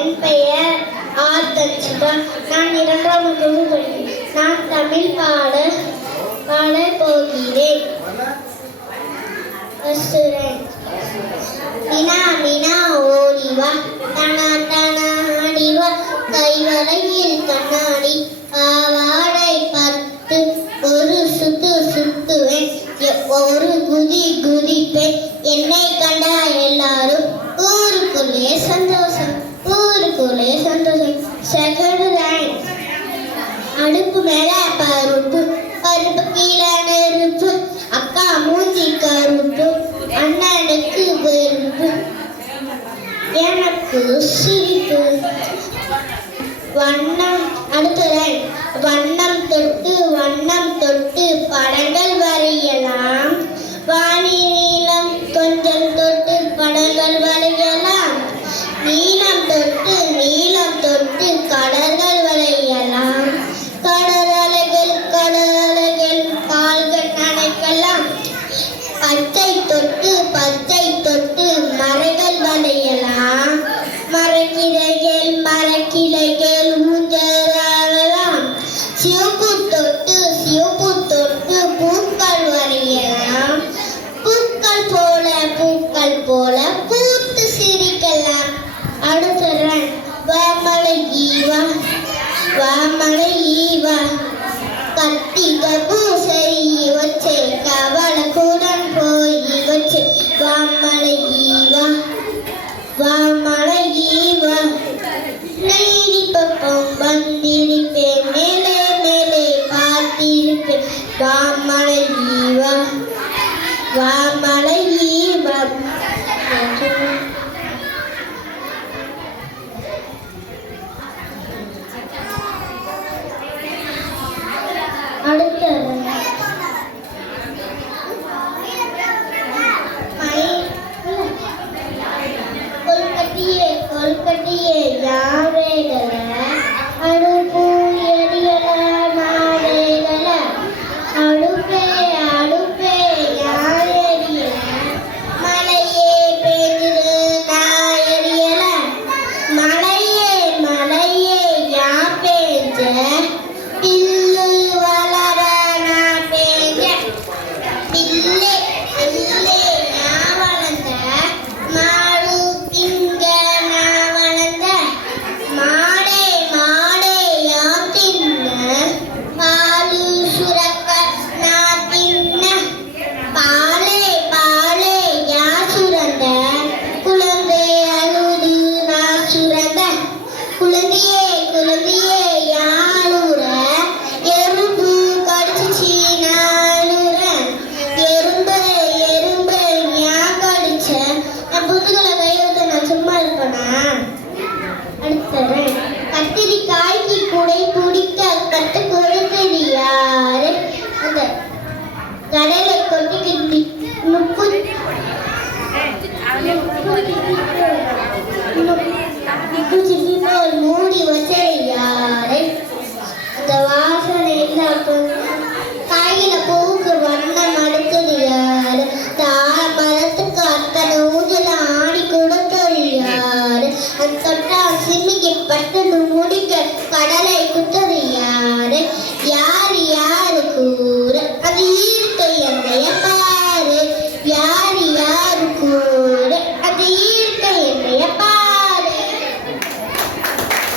என் பெயர் ஆர் தன்சிகா. நான் 2ஆம் வகுப்பு படிக்கிறேன். நான் தமிழ் பாட போகிறேன். மீனா மீனா ஓடிவா, தனா தனா ஆடிவா, கைவளையில் கண்ணாடி பாவாடை பத்து, ஒரு சுத்து சுத்துவேன், ஒரு குதி குதிப்பேன், என்னை கண்டா எல்லாரும் ஊருக்குள்ளே சந்தோஷம், ஊருக்குள்ளே சந்தோஷம். Second rank. அடுப்பு மேல பருப்பு, பருப்பு கீழே நெருப்பு, அக்கா மூஞ்சி கருப்பு, அண்ணனுக்கு வெறுப்பு, எனக்கு சிரிப்பு. வண்ணம். அடுத்த ரேங்க். வண்ணம் தொட்டு படங்கள் வரையலாம், வாணி நீளம் கொஞ்சம் தொட்டு படங்கள் வரையலாம், நீளம் தொட்டு கடல்கள் வரையலாம், கடல் அலைகள் கால்கள் நனைக்கலாம், பச்சை தொட்டு மரங்கள் வரையலாம், மரக்கிளைகள் ஊஞ்சலாடலாம், சிவப்பு தொட்டு பூக்கள் வரையலாம், பூக்கள் போல பூத்து சிரிக்கலாம். அடுத்த ரன். வாமலை ஈவா, கத்திக பூசை வச்சே, கவலக்குடன் போய் வச்சே, வாமலை ஈவா, நீதி பக்கம் வந்திருப்பேன், மேலே பார்த்திருப்பேன், வாமலை ஈவா. அடுத்தது கொல்கட்டியே யாரேகல, அடுப்பு எரியல மாறேகல, அடுப்பே யார் எரியல, மலையே பெய்து நான் எரியல, மலையே யார் பெய்ஞ்ச, பில்லு வளர நான் பெய்ஞ்ச, பில்லே நான் வளர்ந்த, மாடு திங்க நான் வளர்ந்த, மாடே யார் தின்ன, பாலு சுரக்க நான் தின்ன, பாலே யார் சுரந்த, குழந்தை அழுது நான் சுரந்த, குழந்தையே யாழுற, எறும்பு கடிச்சிச்சு நாளுற, எறும்பு ஞான் கடிச்ச. நான் புத்துக்களை கையெழுத்த நான் சும்மா இருப்பேனா? அடுத்தது. கத்திரிக்காய்க்கு குடை பிடிக்க கத்து கொடுத்தது யாரு? அந்த கடையில